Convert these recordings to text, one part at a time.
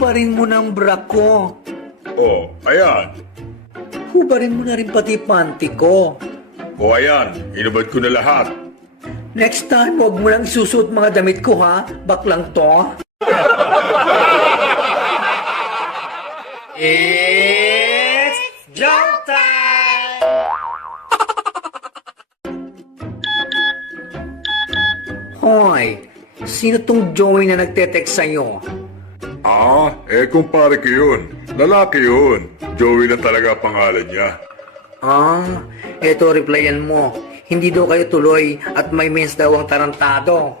Hubarin mo ng bra ko. Oh, ayan. Hubarin mo na rin pati panty ko. Oh, ayan. Inubad ko na lahat. Next time, huwag mo lang isusuot mga damit ko ha. Baklang to. It's joke time! Hoy, sino tong Joey na nagte-text sa'yo? Kumpare ko yun. Lalaki yun. Joey na talaga pangalan niya. Eto replyan mo. Hindi daw kayo tuloy at may means daw ang tarantado.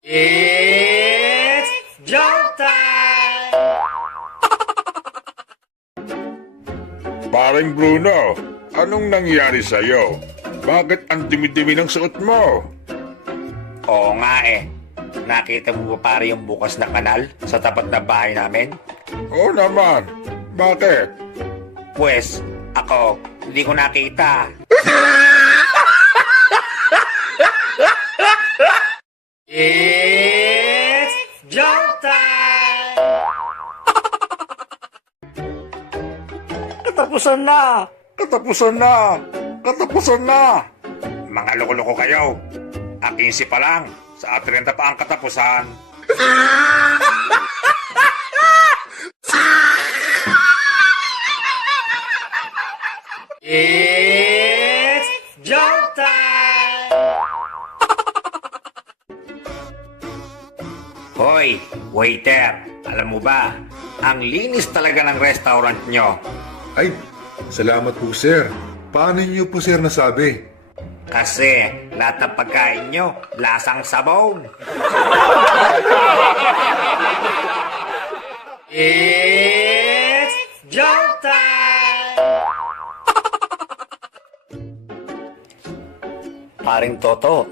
It's joke time! Paring Bruno, anong nangyari sa'yo? Bakit ang dumi-dumi ng suot mo? Oo nga eh. Nakita mo ba pare yung bukas na kanal sa tapat na bahay namin? Oo naman. Bakit? Pues, ako, hindi ko nakita. It's joke time! Katapusan na! Katapusan na! Katapusan na! Mga loko-loko kayo. Ang 15 pa lang. Sa 30 pa ang katapusan. It's joke time! Hoy, waiter. Alam mo ba, ang linis talaga ng restaurant nyo. Ay, salamat po sir. Paano niyo po sir nasabi? Kasi lahat ng pagkain nyo, lasang sabon. It's joke time! Paring Toto,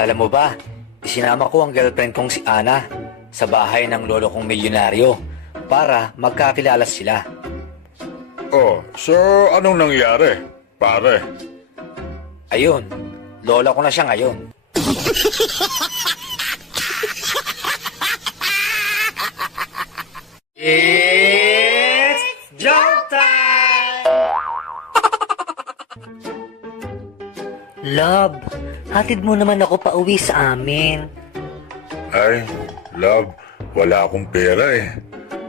alam mo ba, isinama ko ang girlfriend kong si Ana sa bahay ng lolo kong milyonaryo para magkakilala sila. Oh, so anong nangyari? Pare, Ayun, lola ko na siya ngayon. It's joke time! Love, hatid mo naman ako pa uwi sa amin. ay, love, wala akong pera eh.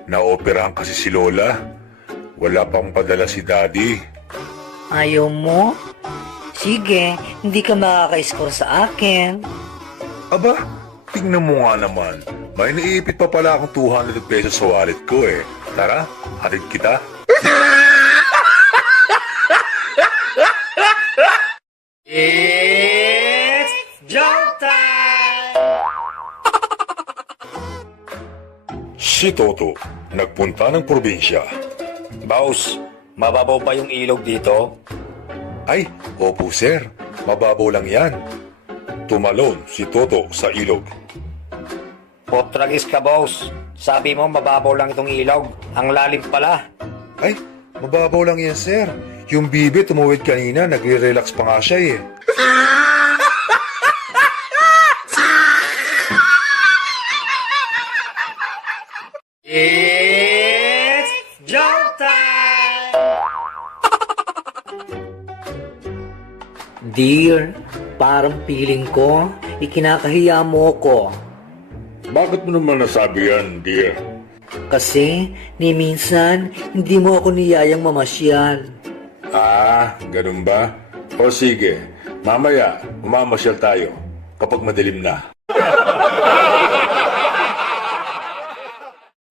Naoperahan kasi si Lola. Wala pang padala si Daddy. Ayaw mo? Sige, hindi ka makaka-score sa akin. Aba, tingnan mo nga naman. May naiipit pa pala akong 200 pesos sa wallet ko eh. Tara, hatid kita. It's joke time! Si Toto, nagpunta ng probinsya. Boss, mababaw ba yung ilog dito? Ay, opo sir, mababaw lang yan. Tumalon si Toto sa ilog. Potragis ka, boss. Sabi mo mababaw lang itong ilog. Ang lalim pala. Ay, mababaw lang yan sir. Yung bibi tumuwid kanina, nagre-relax pa nga siya eh. It's joke time! Dear, parang feeling ko, ikinakahiya mo ko. Bakit mo naman nasabi yan, dear? Kasi, ni minsan, hindi mo ako niyayang mamasyal. Ganun ba? O sige, mamaya, umamasyal tayo kapag madilim na.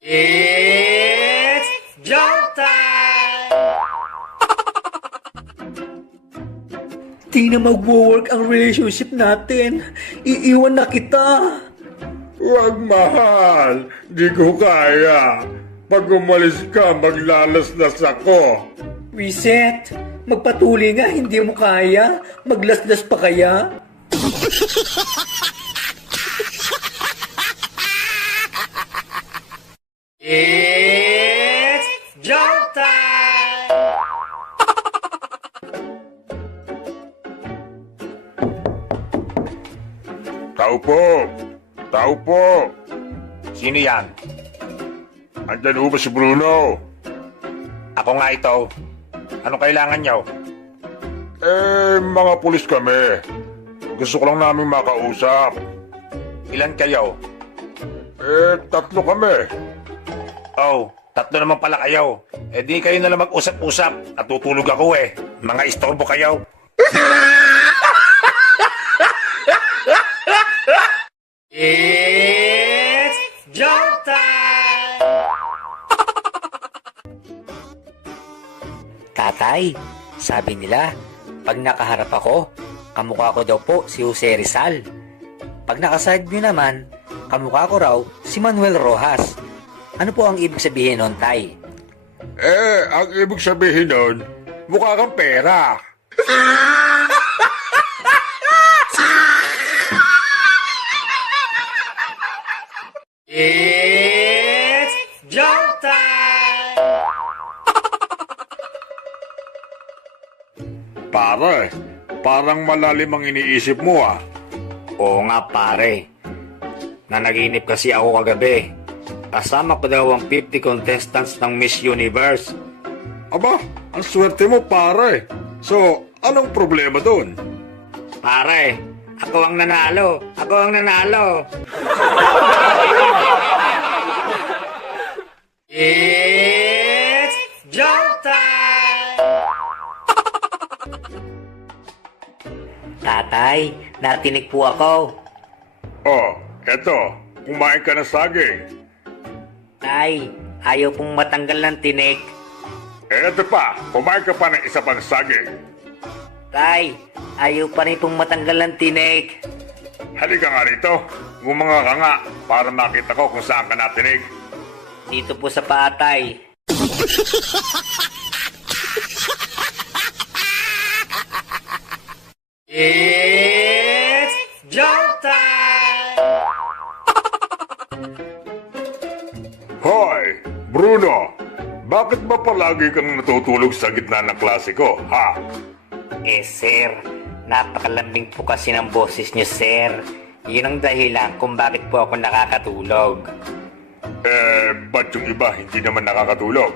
It's joke time! Di na mag-work ang relationship natin. Iiwan na kita. Huwag mahal, di ko kaya. Pag umalis ka, maglalaslas ako. Reset. Magpatuloy nga, hindi mo kaya. Maglasdas pa kaya? It's joke time! Tao po! Tao po! Sino yan? Andyan ho ba si Bruno? Ako nga ito. Anong kailangan nyo? Mga pulis kami. Gusto ko lang namin makausap. Ilan kayo? Tatlo kami. Oh, tatlo naman pala kayo. Di kayo na lang mag-usap-usap. Natutulog ako eh. Mga istorbo kayo. It's joke time! Tatay, sabi nila, pag nakaharap ako, kamukha ko daw po si Jose Rizal. Pag nakaside view naman, kamukha ko raw si Manuel Rojas. Ano po ang ibig sabihin nun, Tay? Ang ibig sabihin nun, mukha kang pera. It's joke time! Pare, parang malalim ang iniisip mo ah. Oo nga pare. Nanaginip kasi ako kagabi. Kasama ko daw ang 50 contestants ng Miss Universe. Aba, ang swerte mo pare. So, anong problema doon? Pare, ako ang nanalo. Ako ang nanalo. It's joke time! Tatay, natinig po ako. Oh, eto, kumain ka ng saging. Tay, ayaw pong matanggal ng tinik. Eto pa, kumain ka pa ng isa pang saging. Tay, ayaw pa rin pong matanggal ng tinik. Halika nga rito, gumanga ka nga para makita ko kung saan ka natinig. Dito po sa patay. It's joke time! Hoy, Bruno, bakit ba palagi kang natutulog sa gitna ng klase ko, ha? Sir, napakalambing po kasi ng boses niyo, sir. Yun ang dahilan kung bakit po ako nakakatulog. Ba't yung iba hindi naman nakakatulog?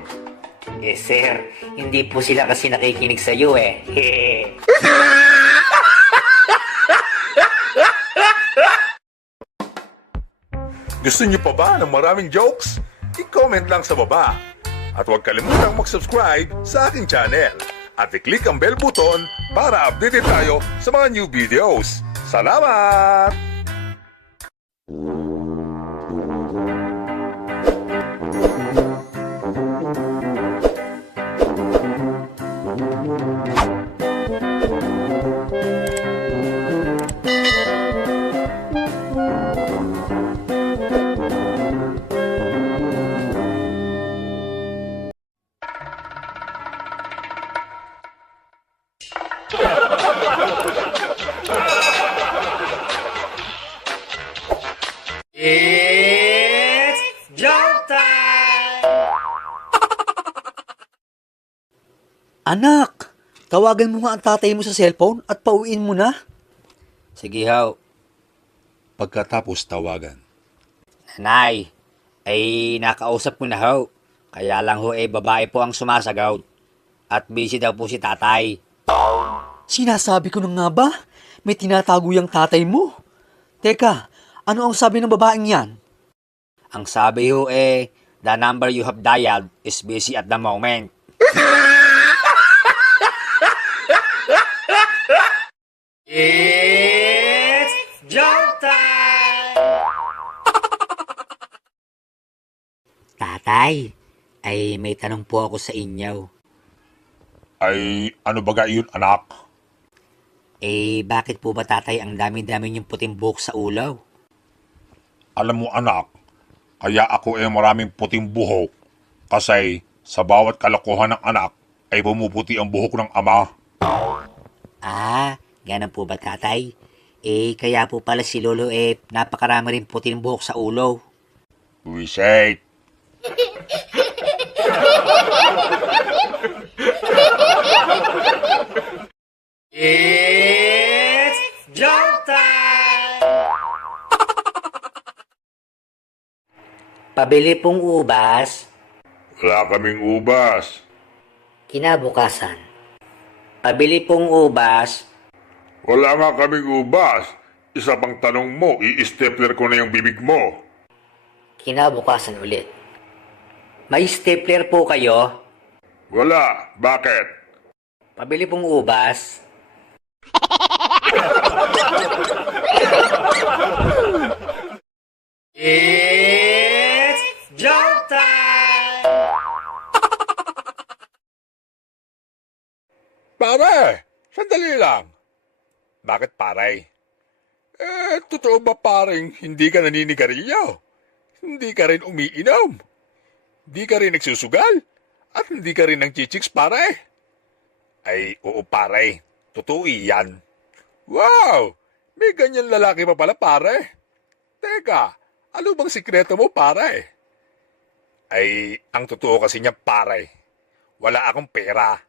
Sir, hindi po sila kasi nakikinig sa iyo eh. Gusto niyo pa ba ng maraming jokes? I-comment lang sa baba. At huwag kalimutang mag-subscribe sa aking channel. At i-click ang bell button para updated tayo sa mga new videos. Salamat! It's joke time! Anak, tawagan mo nga ang tatay mo sa cellphone at pauwiin mo na. Sige ho. Pagkatapos tawagan. Nanay, ay nakausap ko na ho. Kaya lang ho babae po ang sumasagot. At busy daw po si tatay. Sinasabi ko na nga ba? May tinatago yung tatay mo. Teka, ano ang sabi ng babaeng yan? Ang sabi ho the number you have dialed is busy at the moment. It's joke time! Tatay, ay may tanong po ako sa inyo. Ay, ano ba yun, anak? Bakit po ba tatay ang dami-dami niyong puting buhok sa ulo? Alam mo, anak, kaya ako maraming puting buhok kasi sa bawat kalokohan ng anak ay bumuputi ang buhok ng ama. Ganun po ba tatay? Kaya po pala si Lolo napakarami rin puting buhok sa ulo. Wiset. It's joke time! Pabili pong ubas. Wala kaming ubas. Kinabukasan. Pabili pong ubas. Wala nga kaming ubas. Isa pang tanong mo, i-stapler ko na yung bibig mo. Kinabukasan ulit. May stapler po kayo? Wala. Bakit? Pabili pong ubas. It's joke time! Pare, sandali lang. Bakit pare? Totoo ba pareng hindi ka naninigarilyo? Hindi ka rin umiinom? Hindi ka rin nagsusugal? At hindi ka rin ng chichiks pare? Ay, oo pare. Totoo iyan. Wow! May ganyan lalaki pa pala pare. Teka, ano bang sikreto mo pare? Ay, ang totoo kasi niya pare. Wala akong pera.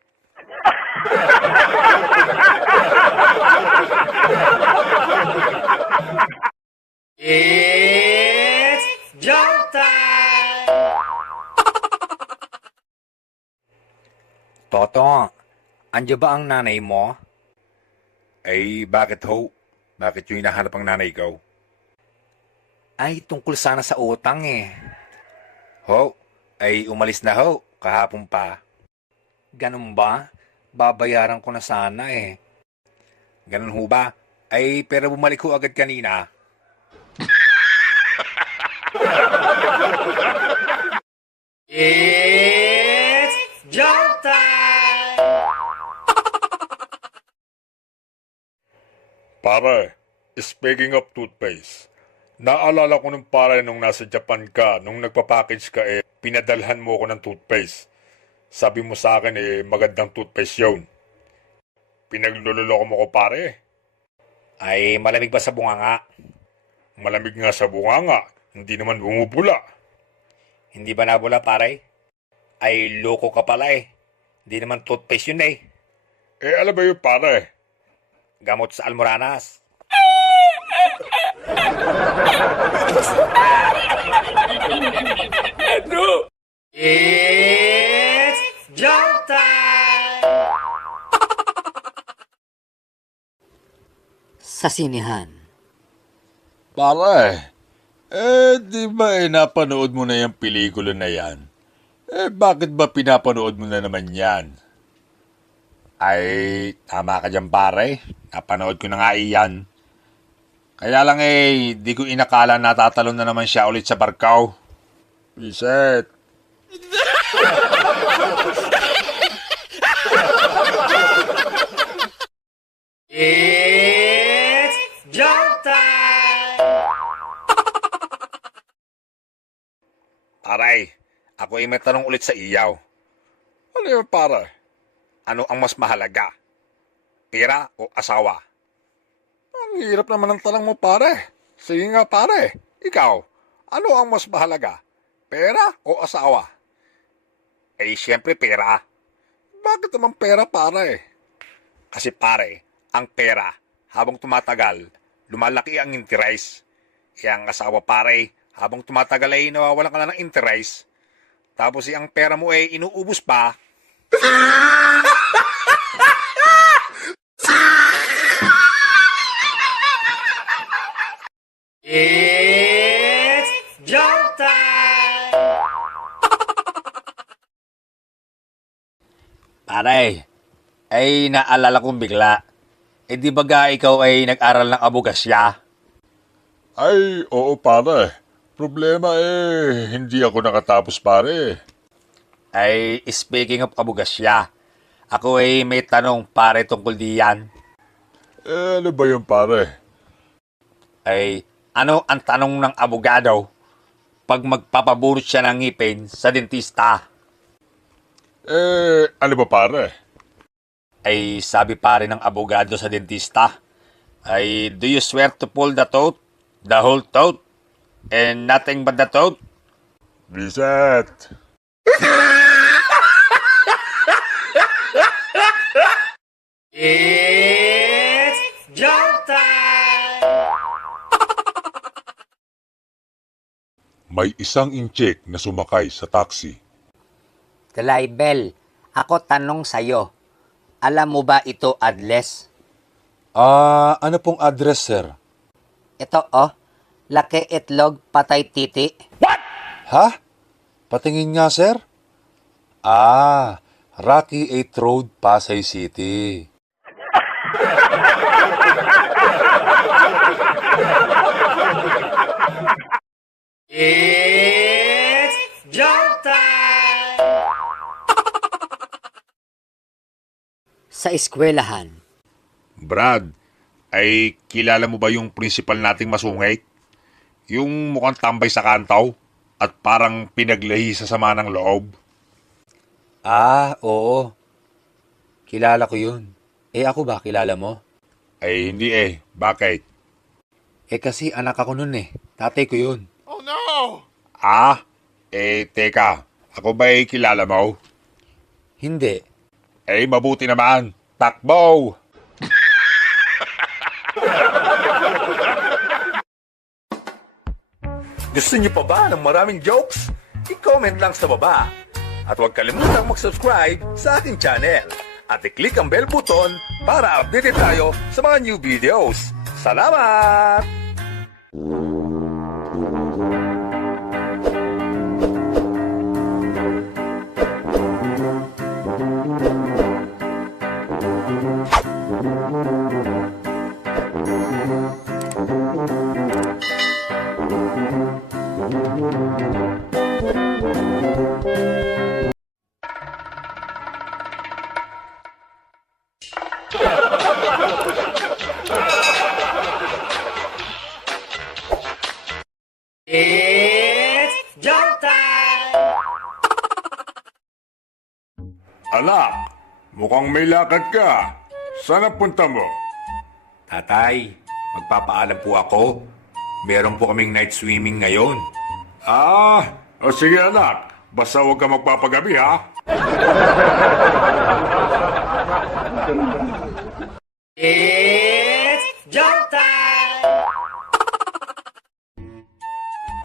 It's joke time! Toto, andyo ba ang nanay mo? Ay, bakit ho? Bakit yung hinahanap ang nanay ko? Ay, tungkol sana sa utang eh. Ho? Ay, umalis na ho. Kahapon pa. Ganun ba? Babayaran ko na sana eh. Ganun ho ba? Ay, pero bumalik ho agad kanina. It's joke time! Pare, speaking of toothpaste, naalala ko nung pare nung nasa Japan ka, nung nagpapackage ka pinadalhan mo ko ng toothpaste. Sabi mo sa akin magandang toothpaste yun. Pinagluloloko mo ko pare. Ay, malamig ba sa bunganga? Malamig nga sa bunganga, hindi naman bumubula. Hindi ba nabula pare? Ay, loko ka pala eh. Hindi naman toothpaste yun eh. Alam ba yun pare? Gamot sa almoranas. It's joke time! Sa sinihan. Pare, di ba napanood mo na yung pelikula na yan? Bakit ba pinapanood mo na naman yan? Ay, tama ka dyan pare. Napanood ko na nga iyan. Kaya lang di ko inakala natatalon na naman siya ulit sa barkaw. Reset. It's joke time! Aray, ako may tanong ulit sa iyaw. Ano yun pare? Ano ang mas mahalaga? Pera o asawa? Ang hirap naman ng tanong mo pare. Sige nga pare, ikaw, ano ang mas mahalaga? Pera o asawa? Siyempre pera. Bakit naman pera pare? Kasi pare, ang pera, habang tumatagal, lumalaki ang interest. Ang asawa pare, habang tumatagal nawawalan ka na ng interest. Tapos ang pera mo inuubos pa. It's joke time! Pare, naalala kong bigla. Di ba ikaw nag-aral ng abogasya? Ay, oo pare. Problema hindi ako nakatapos pare. Ay, speaking of abogasya, ako may tanong pare tungkol diyan. Ano ba yun pare? Ay, ano ang tanong ng abogado pag magpapaburot siya ng ngipin sa dentista? Ano ba pare? Ay, sabi pare ng abogado sa dentista, ay, do you swear to pull the tooth, the whole tooth, and nothing but the tooth? Reset. It's joke time! may isang incheck na sumakay sa taxi. Bell, ako tanong sa'yo. Alam mo ba ito address? Ano pong address, sir? Ito laki itlog patay titi. Ha? Patingin nga, sir? Rocky 8 Road, Pasay City. It's joke time! Sa eskwelahan. Brad, ay kilala mo ba yung principal nating masungay? Yung mukhang tambay sa kantaw at parang pinaglahi sa sama ng loob. Oo. Kilala ko yun. Ako ba, kilala mo? Ay hindi bakit? Kasi anak ako nun Tatay ko yun. Teka, ako ba'y kilala mo? Hindi. Mabuti naman. Takbo! Gusto niyo pa ba ng maraming jokes? I-comment lang sa baba. At huwag kalimutang mag-subscribe sa aking channel. At i-click ang bell button para update tayo sa mga new videos. Salamat! It's joke time! Anak, mukhang may lakad ka. Saan ang punta mo? Tatay, magpapaalam po ako. Meron po kaming night swimming ngayon. Sige anak. Basta huwag ka magpapagabi ha. It's joke time!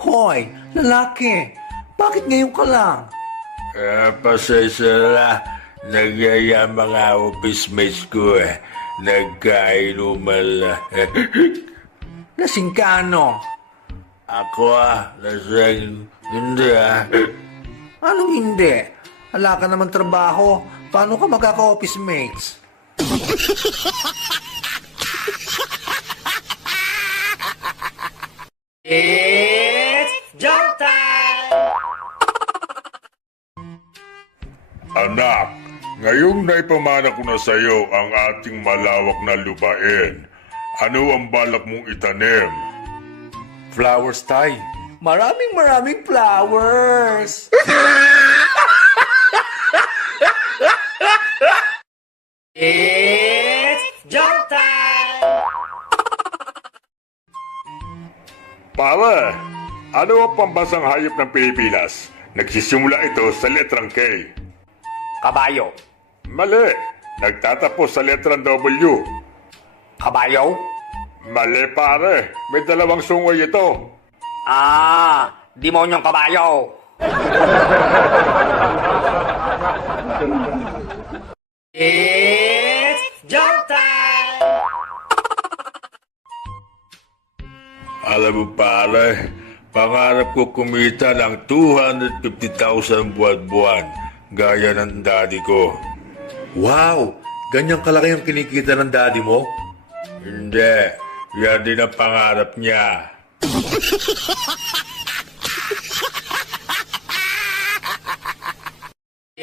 Hoy, lalaki! Bakit ngayon ka lang? Pasensya na. Nagyaya mga office mates ko Nagkainuman na. Lasing ka ano? Ako lasing. Hindi Anong hindi? Wala ka naman trabaho. Paano ka magkaka-office mates? It's joke time! Anak, ngayong naipamana ko na sa iyo ang ating malawak na lupain. Ano ang balak mong itanim? Flowers, tay. Maraming flowers! It's joke time! Pare, ano ang pambansang hayop ng Pilipinas? Nagsisimula ito sa letrang K. Kabayo. Mali. Nagtatapos sa letrang W. Kabayo? Mali pare. May dalawang sungay ito. Demonyong kabayo. It's joke time! Alam mo pare, pangarap ko kumita ng 250,000 buwan-buwan, gaya ng daddy ko. Wow! Ganyang kalaki ang kinikita ng daddy mo? Hindi, yan din ang pangarap niya.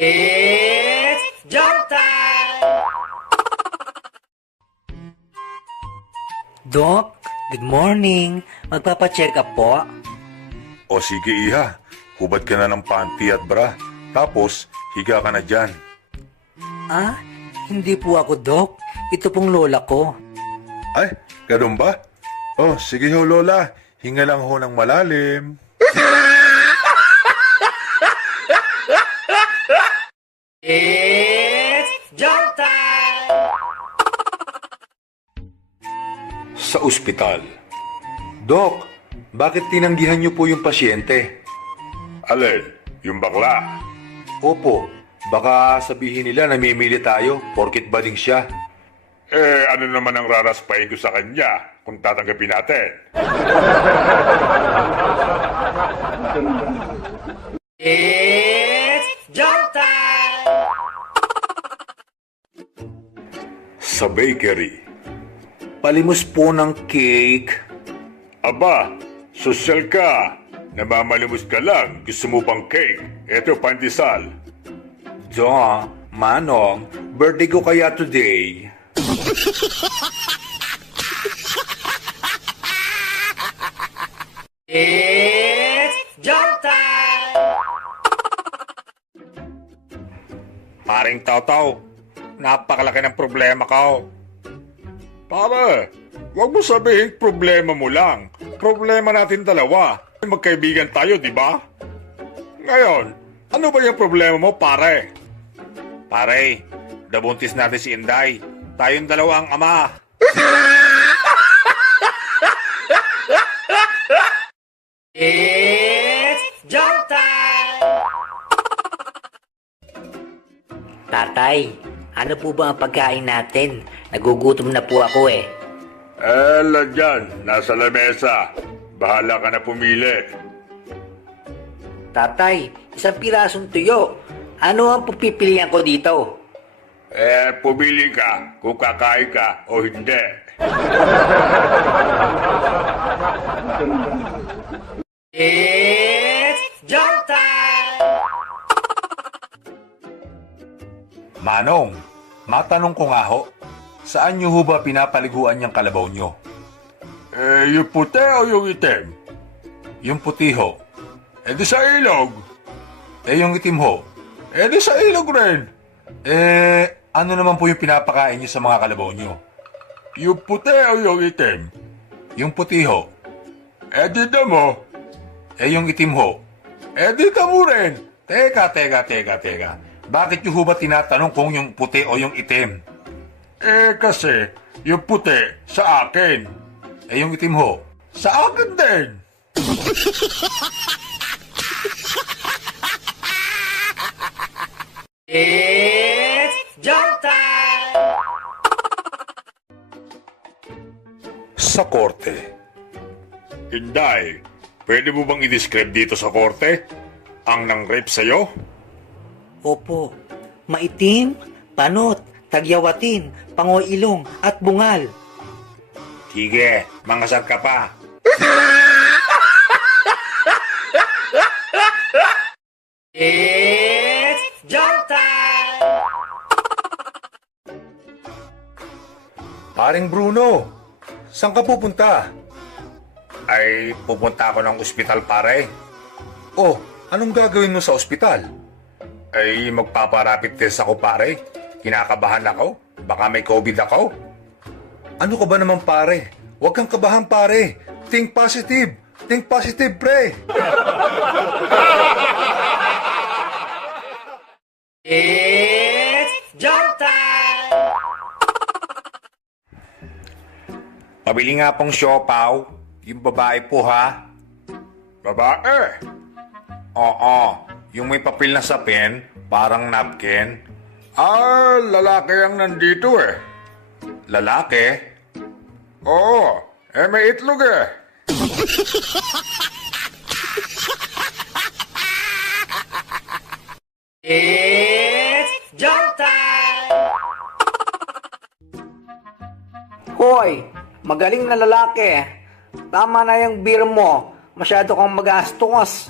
It's joke time! Doc, good morning. Magpapacheck up po. O sige iha, hubad ka na ng panty at bra, tapos higa ka na dyan. Hindi po ako, Doc. Ito pong lola ko. Ay, ganun ba? Oh, sige ho lola, hinga lang ho ng malalim. It's joke time! Sa ospital. Dok, bakit tinanggihan niyo po yung pasyente? Alin? Yung bakla? Opo, baka sabihin nila namimili tayo porkit bading siya. Eh, ano naman ang raraspain ko sa kanya kung tatanggapin natin? It's jump time! Sa bakery. Palimos po ng cake. Aba, sosyal ka. Namamalimos ka lang. Gusto mo pang cake? Eto, pandesal. Jo, Manong, birthday ko kaya today. It's jump time! Paring Tawtaw, napakalaki ng problema ka. Pare, wag mo sabihin problema mo lang. Problema natin dalawa. Magkaibigan tayo, di ba? Ngayon, ano ba yung problema mo, pare? Pare, nabuntis natin si Inday. Tayong dalawa ang ama. It's jump time! Tatay, ano po ba ang pagkain natin? Nagugutom na po ako eh. Dyan, nasa lamesa. Bahala ka na pumili. Tatay, isang pirasong tuyo. Ano ang pupipilian ko dito? Pumili ka kung kakain ka o hindi. It's jump time! Manong, matanong ko nga ho, saan nyo ho ba pinapaliguan yung kalabaw nyo? Yung puti o yung itim? Yung puti ho. Di sa ilog. Yung itim ho. Di sa ilog rin. Ano naman po yung pinapakain nyo sa mga kalabaw nyo? Yung puti o yung itim? Yung puti ho. Di damo. Yung itim ho. Di damo rin. Teka. Bakit nyo ho ba tinatanong kung yung puti o yung itim? Kasi yung puti sa akin. Yung itim ho. Sa akin din. It's jump time! Sa korte. Inday, pwede mo bang i-describe dito sa korte? Ang nang-rape sa'yo? Opo, maitim, panot, tagyawatin, pangoilong at bungal. Sige, mangasar ka pa. It's jump time! Paring Bruno, saan ka pupunta? Ay, pupunta ako ng ospital, pare. Oh, anong gagawin mo sa ospital? Ay, magpaparapid test ako, pare. Kinakabahan ako. Baka may COVID ako. Ano ka ba naman pare? Huwag kang kabahan pare. Think positive. Think positive, pre. It's jump time! Pabili nga pong siopaw. Yung babae po, ha? Babae? Oo. Yung may papel na sapin, parang napkin. Lalaki ang nandito eh. Lalaki? Oo. May itlog eh. It's jump time! Hoy, magaling na lalaki. Tama na yung beer mo. Masyado kang magastos.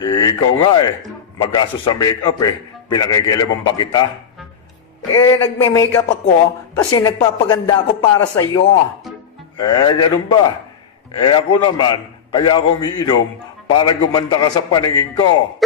Ikaw nga eh. Magastos sa make-up eh. Pinakikialaman ba kita? Nagme-makeup ako kasi nagpapaganda ako para sa'yo. Ganun ba? Ako naman, kaya ako umiinom para gumanda ka sa paningin ko.